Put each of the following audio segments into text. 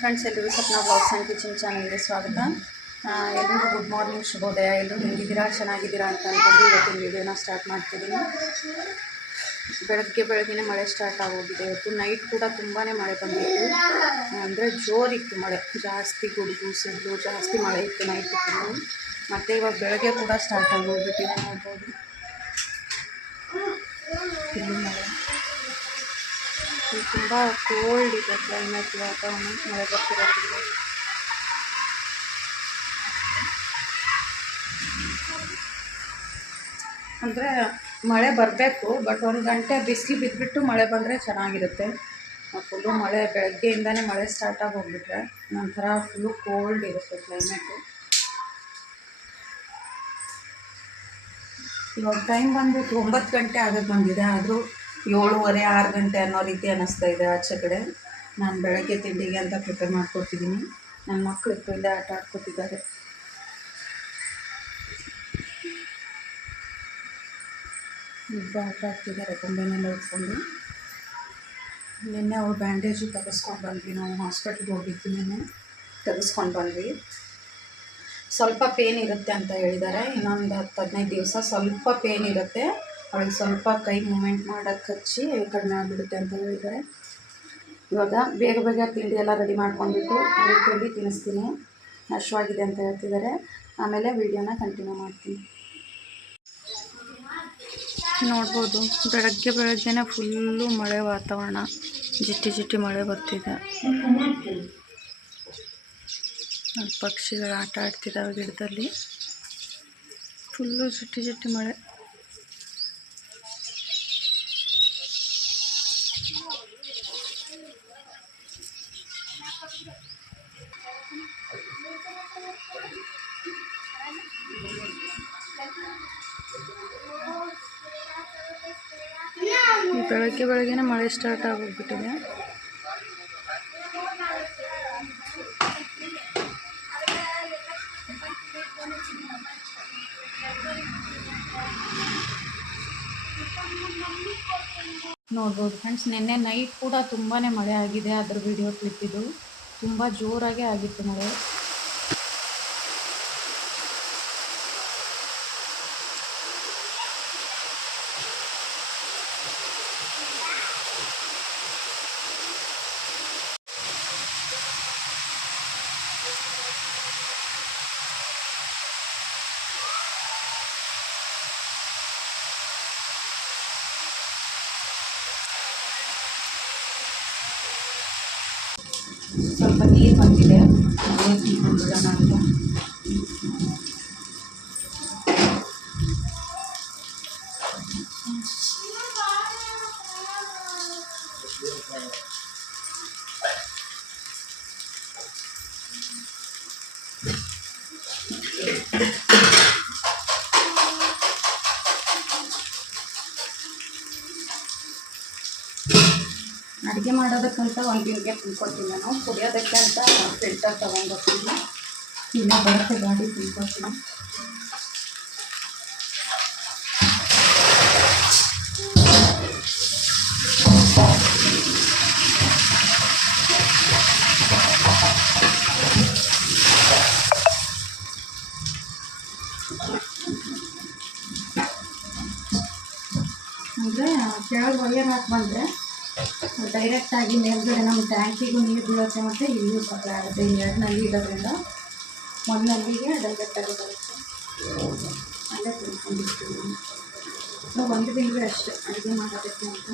Friends ಎಲ್ಲರಿಗೂ Sapna blogs and kitchen ಚಾನಲ್ಗೆ ಸ್ವಾಗತ. ಆ, ಎಲ್ರಿಗೂ ಗುಡ್ ಮಾರ್ನಿಂಗ್ ಶುಭೋದಯ. ಎಲ್ಲರೂ ಹೆಂಗಿದ್ದೀರಾ? ಚೆನ್ನಾಗಿದ್ದೀರಾ ಅಂತ ಅಂದ್ಕೊಂಡು ಇವತ್ತಿನ ವೀಡಿಯೋನ ಸ್ಟಾರ್ಟ್ ಮಾಡ್ತಿದ್ದೀನಿ. ಬೆಳಗ್ಗೆ ಬೆಳಗ್ಗೆನೇ ಮಳೆ ಸ್ಟಾರ್ಟ್ ಆಗೋಗಿದೆ. ಇವತ್ತು ನೈಟ್ ಕೂಡ ತುಂಬಾ ಮಳೆ ಬಂದಿತ್ತು. ಅಂದರೆ ಜೋರಿತ್ತು ಮಳೆ. ಜಾಸ್ತಿ ಗುಡುಗು ಸಿಡ್ಲು ಜಾಸ್ತಿ ಮಳೆ ಇತ್ತು ನೈಟ್ ಇತ್ತು ಮತ್ತು ಇವಾಗ ಬೆಳಗ್ಗೆ ಕೂಡ ಸ್ಟಾರ್ಟ್ ಆಗೋಗ್ಬಿಟ್ಟಿದೆ ನೋಡ್ಬೋದು. ಮಳೆ ತುಂಬ ಕೋಲ್ಡ್ ಇದೆ ಕ್ಲೈಮೇಟ್ ವಾತಾವರಣ ಮಳೆ ಬರ್ತಿರೋದ್ರಿಂದ. ಅಂದರೆ ಮಳೆ ಬರಬೇಕು ಬಟ್ ಒಂದು ಗಂಟೆ ಬಿಸಿಲು ಬಿದ್ದುಬಿಟ್ಟು ಮಳೆ ಬಂದರೆ ಚೆನ್ನಾಗಿರುತ್ತೆ. ಫುಲ್ಲು ಮಳೆ ಬೆಳಗ್ಗೆಯಿಂದನೇ ಮಳೆ ಸ್ಟಾರ್ಟ್ ಆಗಿ ಹೋಗ್ಬಿಟ್ರೆ ನಂತರ ಫುಲ್ಲು ಕೋಲ್ಡ್ ಇರುತ್ತೆ ಕ್ಲೈಮೇಟು ಇವಾಗ ಟೈಮ್ ಬಂದ್ಬಿಟ್ಟು ಒಂಬತ್ತು ಗಂಟೆ ಆಗೋದು ಬಂದಿದೆ, ಆದರೂ ಏಳುವರೆ, ಆರು ಗಂಟೆ ಅನ್ನೋ ರೀತಿ ಅನ್ನಿಸ್ತಾ ಇದೆ ಆಚೆ ಕಡೆ. ನಾನು ಬೆಳಗ್ಗೆ ತಿಂಡಿಗೆ ಅಂತ ಪ್ರಿಪೇರ್ ಮಾಡ್ಕೊತಿದ್ದೀನಿ ನನ್ನ ಮಕ್ಕಳು ಇಲ್ಲೇ ಆಟ ಆಡ್ಕೊತಿದ್ದಾರೆ. ಇಬ್ಬ ಆಟ ಆಡ್ತಿದ್ದಾರೆ ಗೊಂಬೆನೆಲ್ಲ ಇಟ್ಕೊಂಡು ನಿನ್ನೆ ಅವ್ರು ಬ್ಯಾಂಡೇಜು ತೆಗೆಸ್ಕೊಂಡು ಬಂದ್ವಿ. ನಾವು ಹಾಸ್ಪಿಟ್ಲಿಗೆ ಹೋಗಿದ್ವಿ ನಿನ್ನೆ. ತೆಗೆಸ್ಕೊಂಡು ಬಂದ್ವಿ. ಸ್ವಲ್ಪ ಪೇನ್ ಇರುತ್ತೆ ಅಂತ ಹೇಳಿದ್ದಾರೆ. ಇನ್ನೊಂದು ಹತ್ತು ಹದಿನೈದು ದಿವಸ ಸ್ವಲ್ಪ ಪೇನ್ ಇರುತ್ತೆ. ಅವಳಿಗೆ ಸ್ವಲ್ಪ ಕೈ ಮೂಮೆಂಟ್ ಮಾಡೋಕ್ಕೆ ಹಚ್ಚಿ ಕಡಿಮೆ ಆಗಿಬಿಡುತ್ತೆ ಅಂತ ಹೇಳಿದ್ದಾರೆ. ಇವಾಗ ಬೇಗ ಬೇಗ ತಿಂಡಿ ಎಲ್ಲ ರೆಡಿ ಮಾಡ್ಕೊಂಡ್ಬಿಟ್ಟು ಅವ್ರಿಗೆ ತಿಂಡಿ ತಿನ್ನಿಸ್ತೀನಿ. ಹಶ್ವಾಗಿದೆ ಅಂತ ಹೇಳ್ತಿದ್ದಾರೆ. ಆಮೇಲೆ ವೀಡಿಯೋನ ಕಂಟಿನ್ಯೂ ಮಾಡ್ತೀನಿ. ನೋಡ್ಬೋದು, ಬೆಳಗ್ಗೆ ಬೆಳಗ್ಗೆನೇ ಫುಲ್ಲು ಮಳೆ ವಾತಾವರಣ. ಜಿಟ್ಟಿ ಜಿಟ್ಟಿ ಮಳೆ ಬರ್ತಿದೆ. ಪಕ್ಷಿಗಳು ಆಟ ಆಡ್ತಿದ್ದಾವೆ ಗಿಡದಲ್ಲಿ. ಫುಲ್ಲು ಜಿಟ್ಟಿ ಜಿಟ್ಟಿ ಮಳೆ. ಬೆಳಗ್ಗೆ ಬೆಳಗ್ಗೆನೇ ಮಳೆ ಸ್ಟಾರ್ಟ್ ಆಗೋಗ್ಬಿಟ್ಟಿದೆ ನೋಡ್ಬೋದು ಫ್ರೆಂಡ್ಸ್ ನಿನ್ನೆ ನೈಟ್ ಕೂಡ ತುಂಬಾ ಮಳೆ ಆಗಿದೆ. ಅದ್ರ ವಿಡಿಯೋ ಕ್ಲಿಪ್ ಇದು. ತುಂಬ ಜೋರಾಗೇ ಆಗಿತ್ತು ಮಳೆ. ಸ್ವಲ್ಪ ನೀರು ಬಂದಿದೆ. ನೀರು ತುಂಬಿಡೋಣ ಅಂತ ಮಾಡೋದಕ್ಕಂತ ಒಂದು ದಿನಕ್ಕೆ ತುಂಬ್ಕೊತೀನಿ ನಾನು. ಕುಡಿಯೋದಕ್ಕೆ ಅಂತ ಫಿಲ್ಟರ್ ತೊಗೊಂಡ್ಬರ್ತೀನಿ ಇನ್ನು ಬರುತ್ತೆ ಗಾಡಿ ತುಂಬ್ಕೊತೀನಿ ಅಂದರೆ ಕೆಳಗೆ ಒಯ್ಯರ್ ಹಾಕಿ ಬಂದರೆ ಡೈರೆಕ್ಟಾಗಿ ಮೇಲ್ಗಡೆ ನಮ್ಮ ಟ್ಯಾಂಕಿಗೂ ನೀರು ಬೀಳುತ್ತೆ ಮತ್ತು ಇಲ್ಲಿಯೂ ಸಪ್ಲೈ ಆಗುತ್ತೆ. ಎರಡು ನಲ್ಲಿ ಇರೋದ್ರಿಂದ ಒಂದು ನಲ್ಲಿಗೆ ಡೈರೆಕ್ಟಾಗಿ ಬರುತ್ತೆ. ಅಲ್ಲೇ ತಿಳ್ಕೊಂಡಿರ್ತೀವಿ. ನಾವು ಒಂದು ಬಿಂದಿಗೆ ಅಷ್ಟೇ. ಅಡುಗೆ ಮಾಡೋದಕ್ಕೆ ಅಂತ.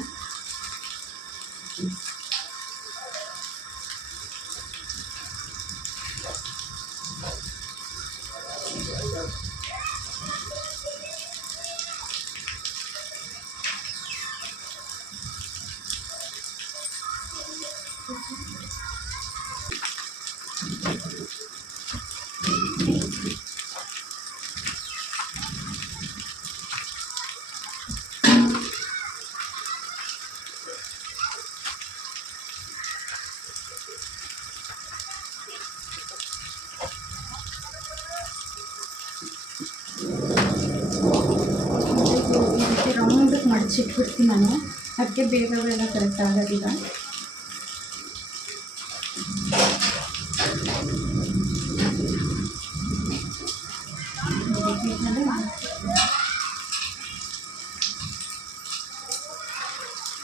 ಮಡಚಿಟ್ಬಿಡ್ತೀನಿ ನಾನು. ಅದಕ್ಕೆ ಬೇರೆಯವರೆಲ್ಲ ಕರೆಕ್ಟ್ ಆಗೋದಿಲ್ಲ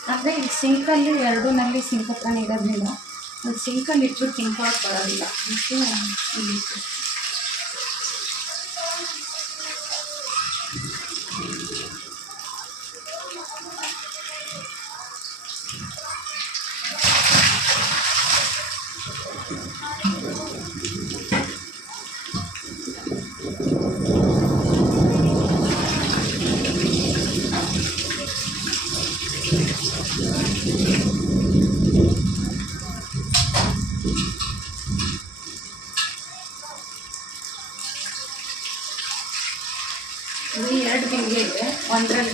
ಅಂದರೆ ಇಲ್ಲಿ ಸಿಂಕಲ್ಲಿ ಎರಡೂ ನಲ್ಲಿ ಸಿಂಕ್ ಹತ್ರನೇ ಇರೋದ್ರಿಂದ ಸಿಂಕಲ್ಲಿ ಇಟ್ಬಿಟ್ಟು ತಿನ್ಕೊಳಕ್ಕೆ ಬರೋದಿಲ್ಲ ಇಲ್ಲಿ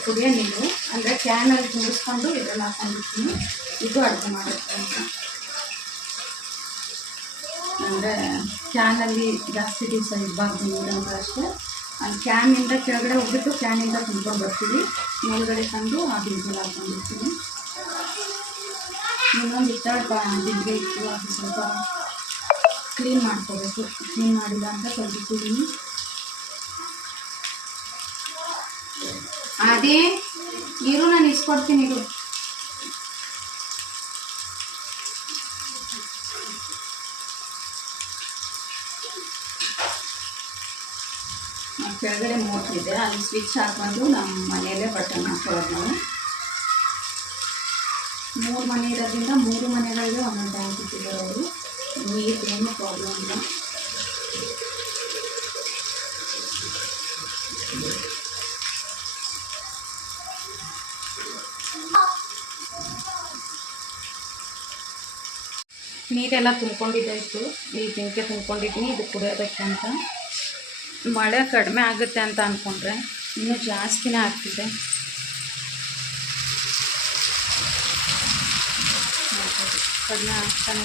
ಕುಡಿಯೋ ನೀರು, ಅಂದರೆ ಕ್ಯಾನಲ್ಲಿ ತುಂಬಿಸ್ಕೊಂಡು ಇದನ್ನು ಹಾಕೊಂಡಿರ್ತೀನಿ ಇದು ಅಡುಗೆ ಮಾಡುತ್ತೆ ಅಂತ. ಅಂದರೆ ಕ್ಯಾನಲ್ಲಿ ಜಾಸ್ತಿ ದಿವಸ ಇರಬಾರ್ದು ನೀರು ಅಂತ ಅಷ್ಟೇ. ಅಲ್ಲಿ ಕ್ಯಾನಿಂದ ಕೆಳಗಡೆ ಹೋಗ್ಬಿಟ್ಟು ಕ್ಯಾನಿಂದ ತುಂಬ್ಕೊಂಡು ಬರ್ತೀವಿ. ಮೇಲ್ಗಡೆ ತಂದು ಆ ಬಿಂದಿಗೆ ಹಾಕೊಂಡಿರ್ತೀನಿ ಇನ್ನೊಂದು ಇತ್ತಾಳು ಬಿದ್ದಿಗೆ ಇತ್ತು ಅದು ಸ್ವಲ್ಪ ಕ್ಲೀನ್ ಮಾಡ್ಕೋಬೇಕು. ಕ್ಲೀನ್ ಮಾಡಿಲ್ಲ ಅಂತ ತೊಳೆದಿಟ್ಟಿದ್ದೀನಿ ಅದೇ, ಇರು, ನಾನು ಇಸ್ಕೊಡ್ತೀನಿ ಆ ಕೆಳಗಡೆ ಮೋಟ್ರ್ ಇದೆ ಅಲ್ಲಿ ಸ್ವಿಚ್ ಹಾಕೊಂಡು ನಮ್ಮ ಮನೆಯಲ್ಲೇ ಬಟನ್ ಹಾಕೊಳ್ಳೋದು ನಾವು. ಮೂರು ಮನೆ ಇರೋದ್ರಿಂದ ಮೂರು ಮನೆಗಳಿಗೆ ಒಂದೊಂದು ಟ್ಯಾಂಕ್ ಇಟ್ಟಿದ್ದಾರೆ ಅವರು. ನೀರು ಏನೂ ಪ್ರಾಬ್ಲಮ್ ಇಲ್ಲ. ನೀರೆಲ್ಲ ತುಂಬ್ಕೊಂಡಿದ್ದೆ ಇತ್ತು ಈ ಜಿಂಕೆ ತುಂಬ್ಕೊಂಡಿದ್ದೀನಿ, ಇದು ಕುಡಿಯೋದಕ್ಕೆ ಅಂತ ಮಳೆ ಕಡಿಮೆ ಆಗುತ್ತೆ ಅಂತ ಅಂದ್ಕೊಂಡ್ರೆ ಇನ್ನೂ ಜಾಸ್ತಿನೇ ಆಗ್ತಿದೆ. ಕಡಿಮೆ ಆಗ್ತಾನೆ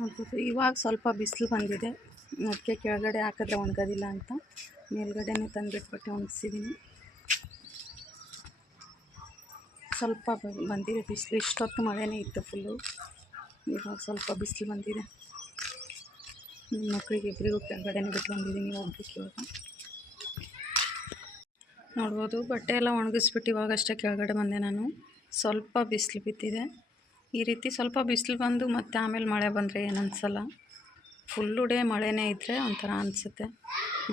ನೋಡ್ಬೋದು ಇವಾಗ ಸ್ವಲ್ಪ ಬಿಸಿಲು ಬಂದಿದೆ. ಅದಕ್ಕೆ ಕೆಳಗಡೆ ಹಾಕಿದ್ರೆ ಒಣಗೋದಿಲ್ಲ ಅಂತ. ಮೇಲ್ಗಡೆನೇ ತಂದುಬಿಟ್ಬಿಟ್ಟು ಒಣಗಿಸಿದ್ದೀನಿ ಸ್ವಲ್ಪ ಬಂದಿದೆ ಬಿಸಿಲು. ಇಷ್ಟೊತ್ತು ಮಳೆನೇ ಇತ್ತು ಫುಲ್ಲು. ಇವಾಗ ಸ್ವಲ್ಪ ಬಿಸಿಲು ಬಂದಿದೆ. ಮಕ್ಕಳಿಗೆ ಇಬ್ಬರಿಗೂ ಕೆಳಗಡೆನೇ ಬಿಟ್ಟು ಬಂದಿದ್ದೀನಿ ಹೋಗ್ಬೇಕು ಇವಾಗ. ನೋಡ್ಬೋದು. ಬಟ್ಟೆ ಎಲ್ಲ ಒಣಗಿಸ್ಬಿಟ್ಟು ಇವಾಗಷ್ಟೇ ಕೆಳಗಡೆ ಬಂದೆ ನಾನು. ಸ್ವಲ್ಪ ಬಿಸಿಲು ಬಿದ್ದಿದೆ. ಈ ರೀತಿ ಸ್ವಲ್ಪ ಬಿಸಿಲು ಬಂದು ಮತ್ತೆ ಆಮೇಲೆ ಮಳೆ ಬಂದರೆ ಏನು ಅನಿಸಲ್ಲ ಫುಲ್ಲು ಡೇ ಮಳೆನೇ ಇದ್ದರೆ ಒಂಥರ ಅನಿಸುತ್ತೆ.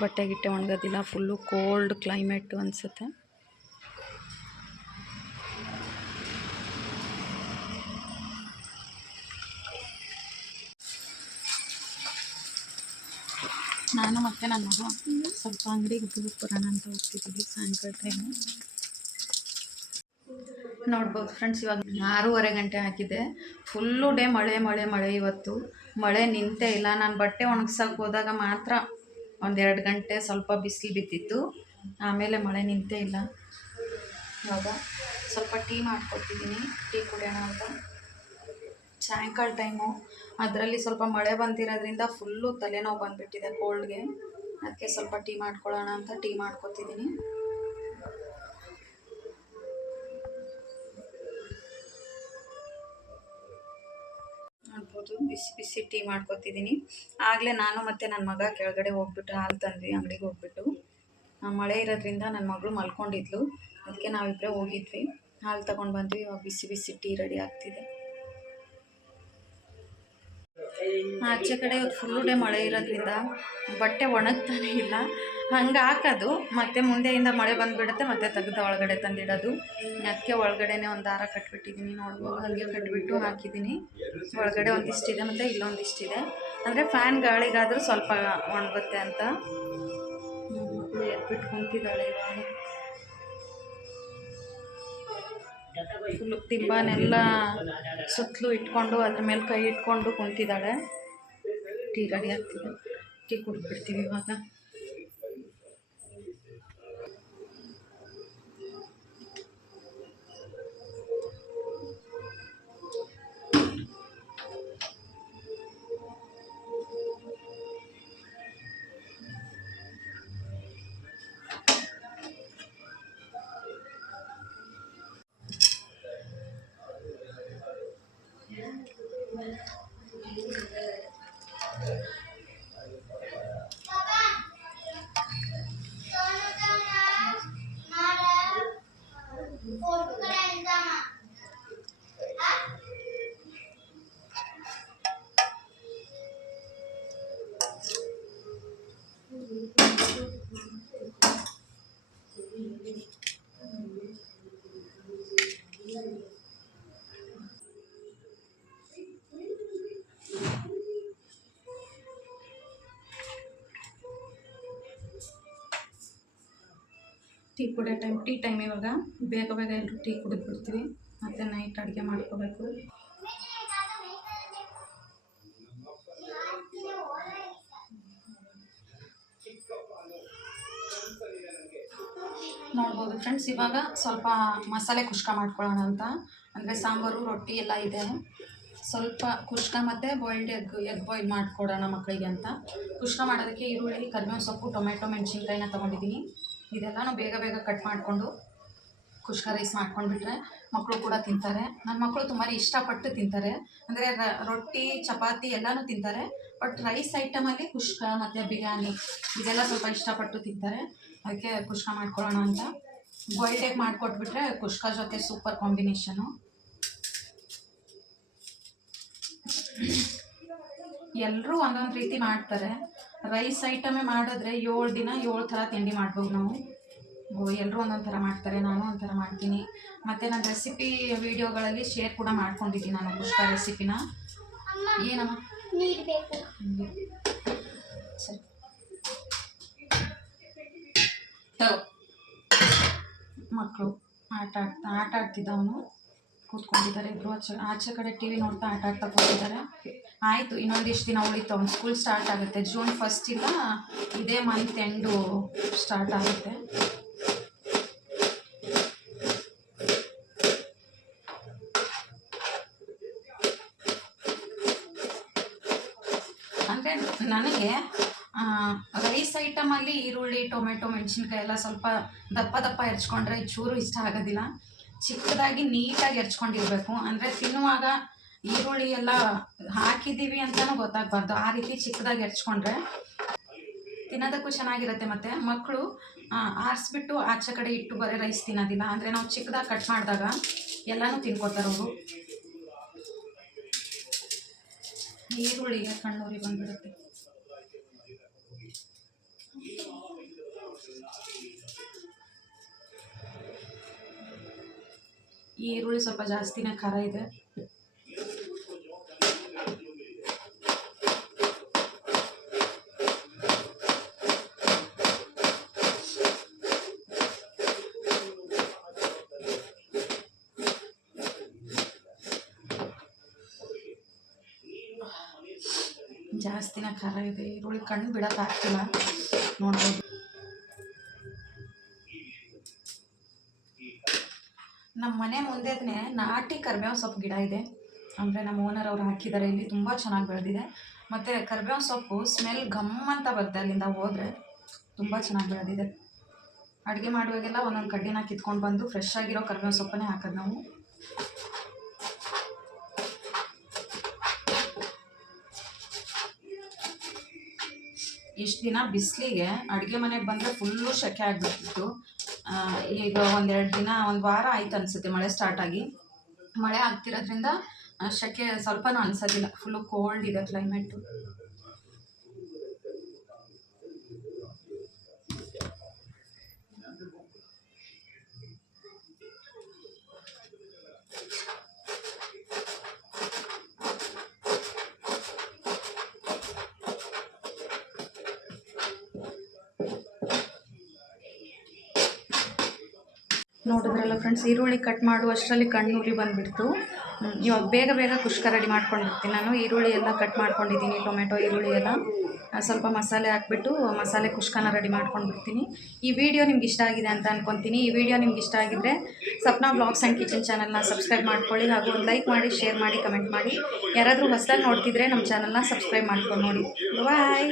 ಬಟ್ಟೆ ಗಿಟ್ಟೆ ಒಣಗೋದಿಲ್ಲ, ಫುಲ್ಲು ಕೋಲ್ಡ್ ಕ್ಲೈಮೇಟು ಅನಿಸುತ್ತೆ. ನಾನು ಮತ್ತೆ ನನ್ನ ಸ್ವಲ್ಪ ಅಂಗಡಿಗೆ ಬರೋಣ ಅಂತ ಹೋಗ್ತಿದ್ದೀವಿ ಸಾಯಂಕಾಲ ಟೈಮು ನೋಡ್ಬೋದು ಫ್ರೆಂಡ್ಸ್, ಇವಾಗ ಆರೂವರೆ ಗಂಟೆ ಹಾಕಿದೆ ಫುಲ್ಲು ಡೇ ಮಳೆ ಮಳೆ ಮಳೆ ಇವತ್ತು. ಮಳೆ ನಿಂತೇ ಇಲ್ಲ. ನಾನು ಬಟ್ಟೆ ಒಣಗ್ಸೋಕೆ ಹೋದಾಗ ಮಾತ್ರ ಒಂದೆರಡು ಗಂಟೆ ಸ್ವಲ್ಪ ಬಿಸಿಲು ಬಿದ್ದಿತ್ತು. ಆಮೇಲೆ ಮಳೆ ನಿಂತೇ ಇಲ್ಲ. ಇವಾಗ ಸ್ವಲ್ಪ ಟೀ ಮಾಡ್ಕೊತಿದ್ದೀನಿ ಟೀ ಕುಡಿಯೋಣ ಅಂತ. ಸಾಯಂಕಾಲ ಟೈಮು ಅದರಲ್ಲಿ ಸ್ವಲ್ಪ ಮಳೆ ಬಂದಿರೋದ್ರಿಂದ ಫುಲ್ಲು ತಲೆನೋವು ಬಂದುಬಿಟ್ಟಿದೆ ಕೋಲ್ಡ್ಗೆ ಅದಕ್ಕೆ ಸ್ವಲ್ಪ ಟೀ ಮಾಡ್ಕೊಳ್ಳೋಣ ಅಂತ ಟೀ ಮಾಡ್ಕೊತಿದ್ದೀನಿ. ಬಿಸಿ ಬಿಸಿ ಟೀ ಮಾಡ್ಕೊತಿದ್ದೀನಿ ಆಗಲೇ ನಾನು ಮತ್ತು ನನ್ನ ಮಗ ಕೆಳಗಡೆ ಹೋಗ್ಬಿಟ್ಟು ಹಾಲು ತಂದ್ವಿ, ಅಂಗಡಿಗೆ ಹೋಗ್ಬಿಟ್ಟು. ಮಳೆ ಇರೋದ್ರಿಂದ ನನ್ನ ಮಗಳು ಮಲ್ಕೊಂಡಿದ್ಲು. ಅದಕ್ಕೆ ನಾವಿಬ್ಬರೇ ಹೋಗಿದ್ವಿ. ಹಾಲು ತಗೊಂಡು ಬಂದ್ವಿ, ಇವಾಗ ಬಿಸಿ ಬಿಸಿ ಟೀ ರೆಡಿ ಆಗ್ತಿದೆ. ಆಚೆ ಕಡೆ ಇವತ್ತು ಫುಲ್ಲು ಡೇ ಮಳೆ ಇರೋದ್ರಿಂದ ಬಟ್ಟೆ ಒಣಗ್ತಾನೆ ಇಲ್ಲ. ಹಂಗೆ ಹಾಕೋದು, ಮತ್ತು ಮುಂದೆಯಿಂದ ಮಳೆ ಬಂದುಬಿಡುತ್ತೆ, ಮತ್ತೆ ತೆಗೆದು ಒಳಗಡೆ ತಂದಿಡೋದು. ಅದಕ್ಕೆ ಒಳಗಡೆನೆ ಒಂದು ದಾರ ಕಟ್ಬಿಟ್ಟಿದ್ದೀನಿ ನೋಡ್ಬೋದು, ಹಾಗೆ ಕಟ್ಬಿಟ್ಟು ಹಾಕಿದ್ದೀನಿ ಒಳಗಡೆ ಒಂದಿಷ್ಟಿದೆ ಮತ್ತು ಇಲ್ಲೊಂದಿಷ್ಟಿದೆ ಅಂದರೆ ಫ್ಯಾನ್ ಗಾಳಿಗಾದರೂ ಸ್ವಲ್ಪ ಒಣಗುತ್ತೆ ಅಂತ. ಎತ್ಬಿಟ್ಟು ಕುಂತಿದ್ದಾಳೆ. ಇವಾಗ ಫುಲ್ಲು ತಿಂಬಾನೆಲ್ಲ ಸುತ್ತಲೂ ಇಟ್ಕೊಂಡು, ಅದ್ರ ಮೇಲೆ ಕೈ ಇಟ್ಕೊಂಡು ಕುಂತಿದ್ದಾಳೆ. ಟೀ ರೆಡಿ ಆಗ್ತಿದೆ. ಟೀ ಕುಡಿದ್ಬಿಡ್ತೀವಿ ಇವಾಗ. ಟೀ ಕುಡಿಯೋ ಟೈಮ್, ಟೀ ಟೈಮ್ ಇವಾಗ. ಬೇಗ ಬೇಗ ಎಲ್ಲರೂ ಟೀ ಕುಡಿದ್ಬಿಡ್ತೀವಿ ಮತ್ತು ನೈಟ್ ಅಡುಗೆ ಮಾಡ್ಕೋಬೇಕು. ನೋಡ್ಬೋದು ಫ್ರೆಂಡ್ಸ್ ಇವಾಗ ಸ್ವಲ್ಪ ಮಸಾಲೆ ಕುಷ್ಕ ಮಾಡ್ಕೊಳ್ಳೋಣ ಅಂತ. ಅಂದರೆ ಸಾಂಬಾರು, ರೊಟ್ಟಿ ಎಲ್ಲ ಇದೆ. ಸ್ವಲ್ಪ ಕುಷ್ಕ ಮತ್ತು ಬಾಯ್ಲ್ಡ್ ಎಗ್ ಎಗ್ ಬಾಯ್ಲ್ ಮಾಡ್ಕೊಡೋಣ ಮಕ್ಕಳಿಗೆ ಅಂತ. ಕುಷ್ಕ ಮಾಡೋದಕ್ಕೆ ಈರುಳ್ಳಿ ಕರಿಬೇವು ಸೊಪ್ಪು, ಟೊಮೆಟೊ, ಮೆಣಸಿನ್ಕಾಯಿನ ತೊಗೊಂಡಿದ್ದೀನಿ. ಇದೆಲ್ಲನೂ ಬೇಗ ಬೇಗ ಕಟ್ ಮಾಡಿಕೊಂಡು ಕುಷ್ಕ ರೈಸ್ ಮಾಡ್ಕೊಂಡ್ಬಿಟ್ರೆ ಮಕ್ಕಳು ಕೂಡ ತಿಂತಾರೆ. ನನ್ನ ಮಕ್ಕಳು ತುಂಬ ಇಷ್ಟಪಟ್ಟು ತಿಂತಾರೆ. ಅಂದರೆ ರೊಟ್ಟಿ, ಚಪಾತಿ ಎಲ್ಲನೂ ತಿಂತಾರೆ. ಬಟ್ ರೈಸ್ ಐಟಮಲ್ಲಿ ಕುಷ್ಕ ಮತ್ತು ಬಿರಿಯಾನಿ ಇದೆಲ್ಲ ಸ್ವಲ್ಪ ಇಷ್ಟಪಟ್ಟು ತಿಂತಾರೆ. ಅದಕ್ಕೆ ಕುಷ್ಕ ಮಾಡ್ಕೊಳ್ಳೋಣ ಅಂತ. ಬಾಯ್ಲ್ಡ್ ಎಗ್ ಮಾಡಿಕೊಟ್ಬಿಟ್ರೆ ಕುಷ್ಕ ಜೊತೆ ಸೂಪರ್ ಕಾಂಬಿನೇಷನು ಎಲ್ಲರೂ ಒಂದೊಂದು ರೀತಿ ಮಾಡ್ತಾರೆ. ರೈಸ್ ಐಟಮೇ ಮಾಡಿದ್ರೆ ಏಳು ದಿನ ಏಳು ಥರ ತಿಂಡಿ ಮಾಡ್ಬೋದು ನಾವು. ಎಲ್ಲರೂ ಒಂದೊಂದು ಥರ ಮಾಡ್ತಾರೆ ನಾನು ಒಂಥರ ಮಾಡ್ತೀನಿ. ಮತ್ತು ನನ್ನ ರೆಸಿಪಿ ವೀಡಿಯೋಗಳಲ್ಲಿ ಶೇರ್ ಕೂಡ ಮಾಡ್ಕೊಂಡಿದ್ದೀನಿ ನಾನು ಕುಷ್ಕ ರೆಸಿಪಿನ ಏನಮ್ಮ. ಸರಿ. ತಗೋ. ಮಕ್ಕಳು ಆಟ ಆಡ್ತಾ ಆಟ ಆಡ್ತಿದ್ದವನು ಕೂತ್ಕೊಂಡಿದ್ದಾರೆ ಇಬ್ಬರು ಆಚೆ ಆಚೆ ಕಡೆ ಟಿ ವಿ ನೋಡ್ತಾ ಆಟ ಆಡ್ತಾ ಕೂತಿದ್ದಾರೆ. ಆಯಿತು ಇನ್ನೊಂದಿಷ್ಟು ದಿನ ಉಳಿತು. ಅವ್ನು ಸ್ಕೂಲ್ ಸ್ಟಾರ್ಟ್ ಆಗುತ್ತೆ. ಜೂನ್ ಫಸ್ಟ್ ಇಲ್ಲ ಇದೇ ಮಂತ್ ಎಂಡು ಸ್ಟಾರ್ಟ್ ಆಗುತ್ತೆ. ಅಂದರೆ ನನಗೆ ರೈಸ್ ಐಟಮಲ್ಲಿ ಈರುಳ್ಳಿ, ಟೊಮೆಟೊ, ಮೆಣಸಿನ್ಕಾಯಿ ಎಲ್ಲ ಸ್ವಲ್ಪ ದಪ್ಪ ದಪ್ಪ ಹೆರ್ಚ್ಕೊಂಡ್ರೆ ಚೂರು ಇಷ್ಟ ಆಗೋದಿಲ್ಲ. ಚಿಕ್ಕದಾಗಿ ನೀಟಾಗಿ ಹೆರ್ಚ್ಕೊಂಡಿರ್ಬೇಕು ಅಂದರೆ ತಿನ್ನುವಾಗ ಈರುಳ್ಳಿ ಎಲ್ಲ ಹಾಕಿದ್ದೀವಿ ಅಂತಲೂ ಗೊತ್ತಾಗಬಾರ್ದು. ಆ ರೀತಿ ಚಿಕ್ಕದಾಗಿ ಹೆರ್ಚ್ಕೊಂಡ್ರೆ ತಿನ್ನೋದಕ್ಕೂ ಚೆನ್ನಾಗಿರುತ್ತೆ ಮತ್ತು. ಮಕ್ಕಳು ಆರಿಸ್ಬಿಟ್ಟು ಆಚೆ ಕಡೆ ಇಟ್ಟು ಬರೀ ರೈಸ್ ತಿನ್ನೋದಿಲ್ಲ. ಅಂದರೆ ನಾವು ಚಿಕ್ಕದಾಗಿ ಕಟ್ ಮಾಡಿದಾಗ ಎಲ್ಲನೂ ತಿನ್ಕೋತಾರೆ ಅವರು. ಈರುಳ್ಳಿಗೆ ಕಣ್ಣೂರಿಗೆ ಬಂದ್ಬಿಡುತ್ತೆ. ಈ ಈರುಳ್ಳಿ ಸ್ವಲ್ಪ ಜಾಸ್ತಿನೇ ಖಾರ ಇದೆ. ಜಾಸ್ತಿನ ಖಾರ ಇದೆ. ಈರುಳ್ಳಿ ಕಣ್ಣು ಬಿಡೋಕ್ಕಾಗ್ತಿಲ್ಲ ನೋಡ್ಬೋದು. ನಮ್ಮ ಮನೆ ಮುಂದೆನೇ ನಾಟಿ ಕರ್ಬೇವು ಸೊಪ್ಪು ಗಿಡ ಇದೆ. ಅಂದರೆ ನಮ್ಮ ಓನರ್ ಅವ್ರು ಹಾಕಿದ್ದಾರೆ, ಇಲ್ಲಿ ತುಂಬ ಚೆನ್ನಾಗಿ ಬೆಳೆದಿದೆ. ಮತ್ತು ಕರ್ಬೇವು ಸೊಪ್ಪು ಸ್ಮೆಲ್ ಘಮ್ ಅಂತ ಬರುತ್ತೆ ಅಲ್ಲಿಂದ ಹೋದರೆ, ತುಂಬ ಚೆನ್ನಾಗಿ ಬೆಳೆದಿದೆ. ಅಡುಗೆ ಮಾಡುವಾಗೆಲ್ಲ ಒಂದೊಂದು ಕಡ್ಡಿನ ಕಿತ್ಕೊಂಡು ಬಂದು ಫ್ರೆಶ್ ಆಗಿರೋ ಕರಿಬೇವು ಸೊಪ್ಪನ್ನೇ ಹಾಕೋದು ನಾವು. ಇಷ್ಟು ದಿನ ಬಿಸಿಲಿಗೆ ಅಡುಗೆ ಮನೆಗೆ ಬಂದರೆ ಫುಲ್ಲು ಸೆಕೆ ಆಗಿಬಿಟ್ಟಿತ್ತು. ಈಗ ಒಂದೆರಡು ದಿನ, ಒಂದು ವಾರ ಆಯ್ತು ಅನಿಸುತ್ತೆ ಮಳೆ ಸ್ಟಾರ್ಟ್ ಆಗಿ. ಮಳೆ ಆಗ್ತಿರೋದ್ರಿಂದ ಶೆಕೆ ಸ್ವಲ್ಪನೂ ಅನ್ಸೋದಿಲ್ಲ. ಫುಲ್ಲು ಕೋಲ್ಡ್ ಇದೆ ಕ್ಲೈಮೇಟು ನೋಡಿದ್ರಲ್ಲ ಫ್ರೆಂಡ್ಸ್ ಈರುಳ್ಳಿ ಕಟ್ ಮಾಡುವಷ್ಟರಲ್ಲಿ ಕಣ್ಣು ಉರಿ ಬಂದುಬಿಡ್ತು. ಇವಾಗ ಬೇಗ ಬೇಗ ಕುಷ್ಕ ರೆಡಿ ಮಾಡ್ಕೊಂಡಿರ್ತೀನಿ ನಾನು. ಈರುಳ್ಳಿ ಎಲ್ಲ ಕಟ್ ಮಾಡ್ಕೊಂಡಿದ್ದೀನಿ, ಟೊಮೆಟೊ, ಈರುಳ್ಳಿ ಎಲ್ಲ. ಸ್ವಲ್ಪ ಮಸಾಲೆ ಹಾಕ್ಬಿಟ್ಟು ಮಸಾಲೆ ಕುಷ್ಕನ ರೆಡಿ ಮಾಡ್ಕೊಂಡ್ಬಿಡ್ತೀನಿ. ಈ ವಿಡಿಯೋ ನಿಮ್ಗೆ ಇಷ್ಟ ಆಗಿದೆ ಅಂತ ಅನ್ಕೊತೀನಿ. ಈ ವಿಡಿಯೋ ನಿಮ್ಗೆ ಇಷ್ಟ ಆಗಿದ್ದರೆ ಸಪ್ನಾ ಬ್ಲಾಗ್ಸ್ ಆ್ಯಂಡ್ ಕಿಚನ್ ಚಾನಲ್ನ ಸಬ್ಸ್ಕ್ರೈಬ್ ಮಾಡ್ಕೊಳ್ಳಿ. ಹಾಗೂ ಒಂದು ಲೈಕ್ ಮಾಡಿ ಶೇರ್ ಮಾಡಿ ಕಮೆಂಟ್ ಮಾಡಿ. ಯಾರಾದರೂ ಹೊಸದಾಗಿ ನೋಡ್ತಿದ್ರೆ ನಮ್ಮ ಚಾನಲ್ನ ಸಬ್ಸ್ಕ್ರೈಬ್ ಮಾಡ್ಕೊಂಡು ನೋಡಿ. ಬಾಯ್